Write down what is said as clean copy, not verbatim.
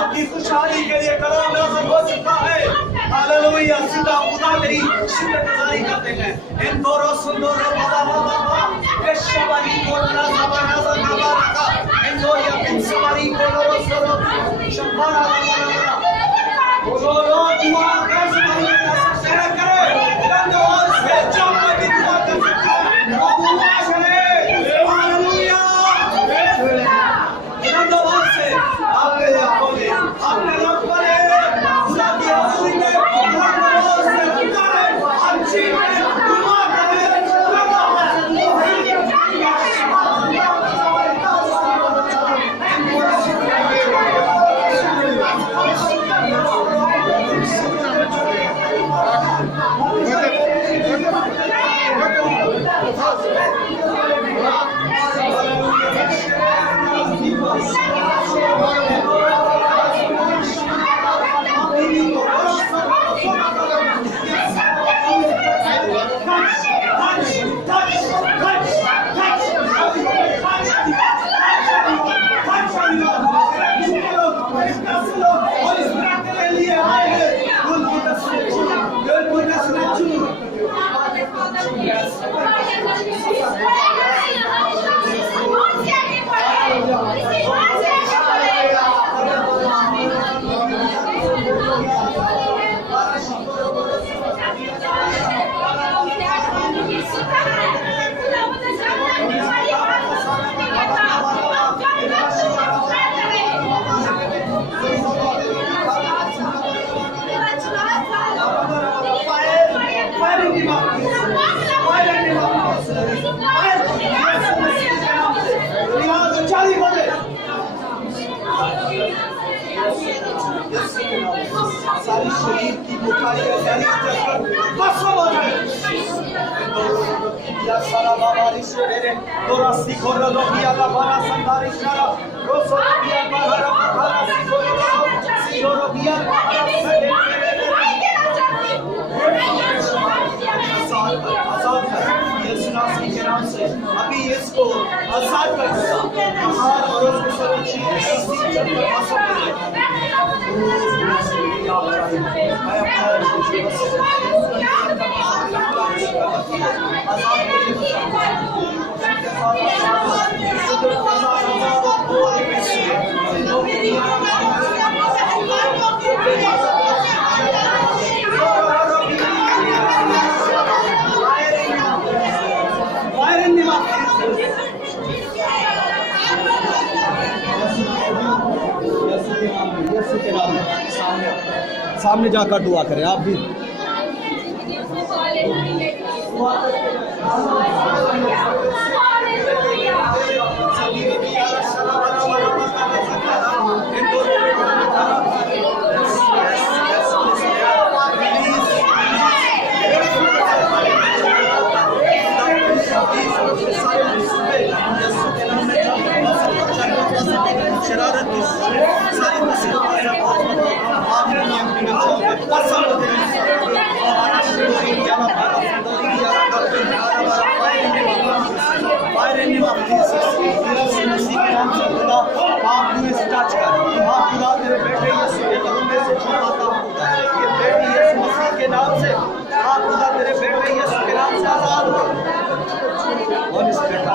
आपकी खुशहाली के लिए कलाम नाज़िल हो चुका है। हालेलुया। सीधा खुदा तेरी शुक्रगुजारी करते हैं। इन दोनों सुंदरों बाबा बाबा ये शबानी को ना सबाना सबाना का इन दो या इन सवारी को लो सरो शबाना सबाना जो लोग दुआ कर सकते हैं शेयर करें धन्यवाद से जब भी दुआ कर सकते हैं वो दुआ करें। हालेलुया। धन्यवाद से आपने बोले आपने रब करे खुदा की हजूरी में धन्यवाद से पुकारे अच्छी में दुआ करें। सारी शरीर की बुखारियां सारी बस हो जाए या सारा बाबारी से मेरे तोरा सीखो लो किया ला बारा संधारी शारा रोसो किया बारा बारा सीखो किया आजाद है यीशु नासरी के नाम से अभी इसको आजाद कर दूंगा महान और उसको सभी चीजें चलकर आ सकते हैं। सामने जाकर दुआ करें आप भी। शरारत की सारी मुसीबतें के नाम से आप खुदा तेरे बेटे यीशु के नाम से आजाद हो और इस बेटा